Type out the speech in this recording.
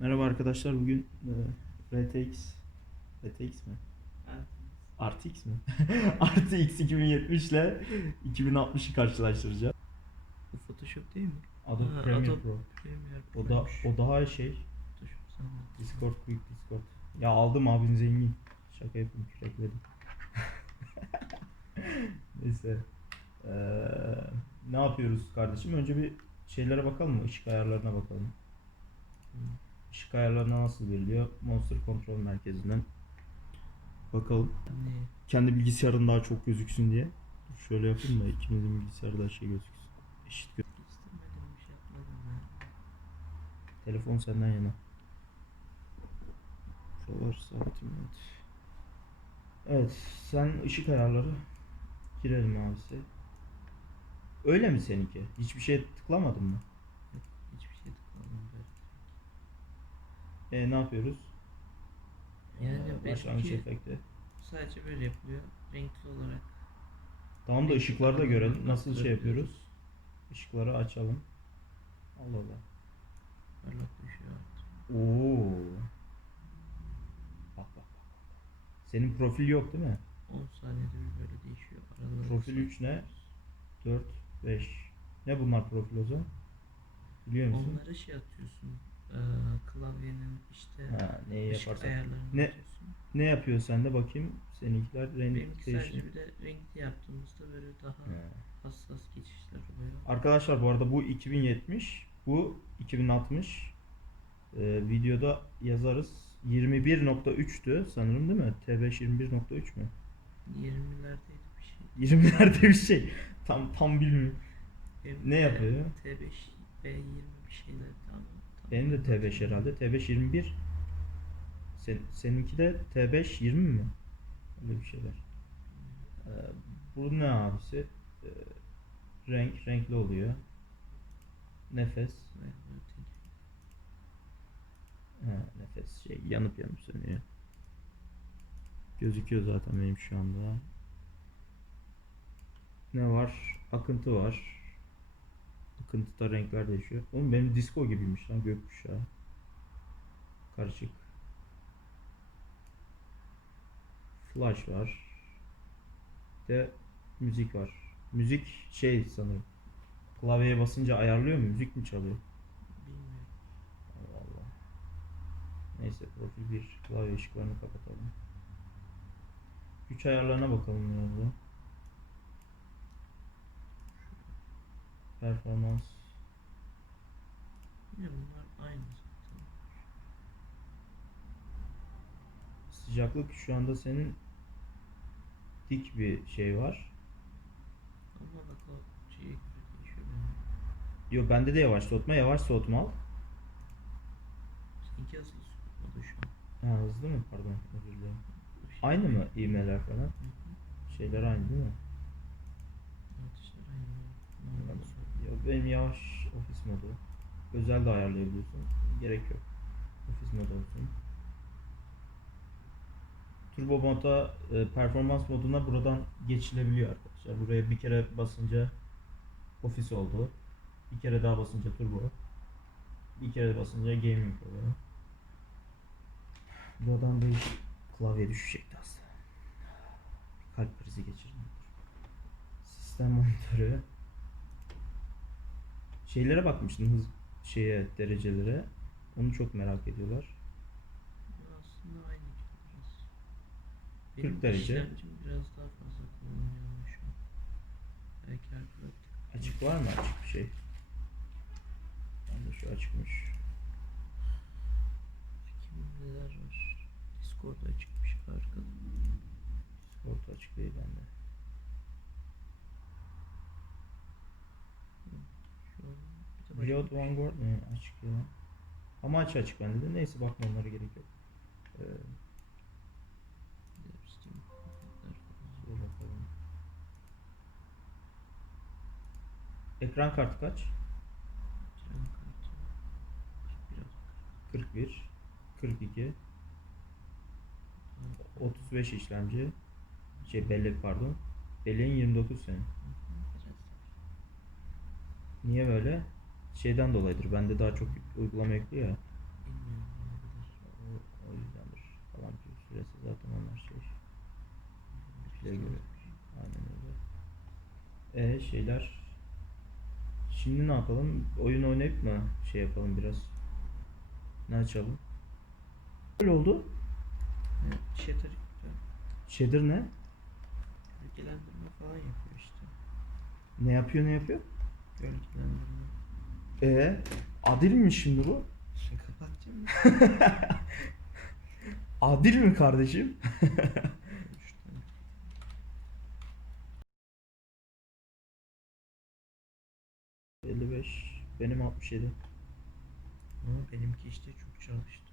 Merhaba arkadaşlar bugün e, RTX RTX mi? RTX mi? RTX 2070 ile 2060'ı karşılaştıracağım. Bu Photoshop değil mi? Adobe Ha, Premiere Adobe Pro. Premiere O da o daha şey. Discord Quick Discord. Ya aldım abim zengin. Şaka yapayım kürekledim. Neyse. Ee, ne yapıyoruz kardeşim? Önce bir şeylere bakalım mı? Işık ayarlarına bakalım. Işık ayarlarına nasıl veriliyor? Monster Control Merkezi'nden. Bakalım. Kendi bilgisayarın daha çok gözüksün diye. Şöyle yapayım da ikimizin bilgisayarı da şey gözüksün. Eşit gö- İstemedim bir yapmadım ya. Telefon senden yana. Şuralar saatim evet. Evet, sen ışık ayarları girelim abisi. Öyle mi seninki? Hiçbir şey tıklamadın mı? Yok, hiçbir şey tıklamadım ben. E ne yapıyoruz? Yani Ee, başlangıç efekti. Sadece böyle yapılıyor. Renkli olarak. Tamam da ışıkları da görelim. Nasıl şey yapıyoruz? Işıkları açalım. Allah Allah. Düşüyor artık. Oo. Bak bak bak. Senin profil yok değil mi? 10 saniyede bir böyle değişiyor. Araları Profil kısa. üç ne? 4, 5. Ne bunlar profil o zaman? Biliyor musun? Onlara şey atıyorsun. Ee, klavyenin işte Ha, neyi ışık yaparsan. ayarlarını Ne- atıyorsun. Ne yapıyor sende bakayım? Seninkiler renk Benimki değişim. sadece bir de renkli yaptığımızda böyle daha He. hassas geçişler oluyor. Arkadaşlar bu arada bu 2070, bu 2060. Ee, videoda yazarız. 21.3'tü sanırım değil mi? T5 21.3 mü? 20'lerdeydi bir şey. 20'lerde bir şey. Tam tam bilmiyorum. Ne yapıyor? T5, B20 bir şeyler tam. Benim de T5 hatırlamıyorum. herhalde. T5 21. Sen, seninki de T5 20 mi? Öyle bir şeyler. Ee, bu ne abisi? Ee, renk renkli oluyor. Nefes. Ha, nefes şey yanıp yanıp sönüyor. Gözüküyor zaten benim şu anda. Ne var? Akıntı var. Akıntıda renkler değişiyor. Oğlum benim disco gibiymiş lan gökkuşağı. Karışık. Flash var. Bir de müzik var. Müzik şey sanırım. Klavyeye basınca ayarlıyor mu? Müzik mi çalıyor? Bilmiyorum. Allah Allah. Neyse profil 1 klavye ışıklarını kapatalım. Güç ayarlarına bakalım ne oldu. Performans. Yine bunlar aynı zaten. Sıcaklık şu anda senin dik bir şey var. Ama bak o göre değişiyor. Yo bende de yavaş soğutma. Yavaş soğutma al. Seninki hızlı tutmadı şu an. Ha hızlı mı? Pardon. Özür dilerim. Şey- Aynı mı ivmeler falan? Hı hı. Şeyler aynı değil mi? Benim yavaş ofis modu. Özel de ayarlayabiliyorsun. Gerek yok. Ofis modu olsun. Turbo moda e, performans moduna buradan geçilebiliyor arkadaşlar. Buraya bir kere basınca ofis oldu. Bir kere daha basınca turbo. Bir kere basınca gaming oluyor. Buradan bir klavye düşecekti aslında. Kalp krizi geçirdim. Sistem monitörü. Şeylere bakmıştım hız şeye derecelere. Onu çok merak ediyorlar. Aslında aynı biraz. 40 Benim derece. biraz daha fazla şu an. Belki tık- Açık var mı açık bir şey? Bende şu açıkmış. Bakayım neler var. Discord'a çıkmış arkada. Orta açık değil bende. Şu an şey. Vanguard ne açık ya. Ama aç açık bende de. Neyse bakma onlara gerek yok. Ee. Ekran kartı kaç? Tren kartı. 41 41 42 35 işlemci şey bellek pardon belleğin 29 senin niye böyle şeyden dolayıdır bende daha çok uygulama yüklü ya bilmiyorum. süresi zaten onlar şey. Şeye göre. Aynen öyle. E şeyler. Şimdi ne yapalım? Oyun oynayıp mı şey yapalım biraz? Ne açalım? Böyle oldu. Yapıyor. Shader ne? Gölgelendirme falan yapıyor işte. Ne yapıyor ne yapıyor? Gölgelendirme. E adil mi şimdi bu? Şimdi kapatacağım mı? Adil mi kardeşim? Şuradan. ...55 benim 67 Ama benimki işte çok çalıştı.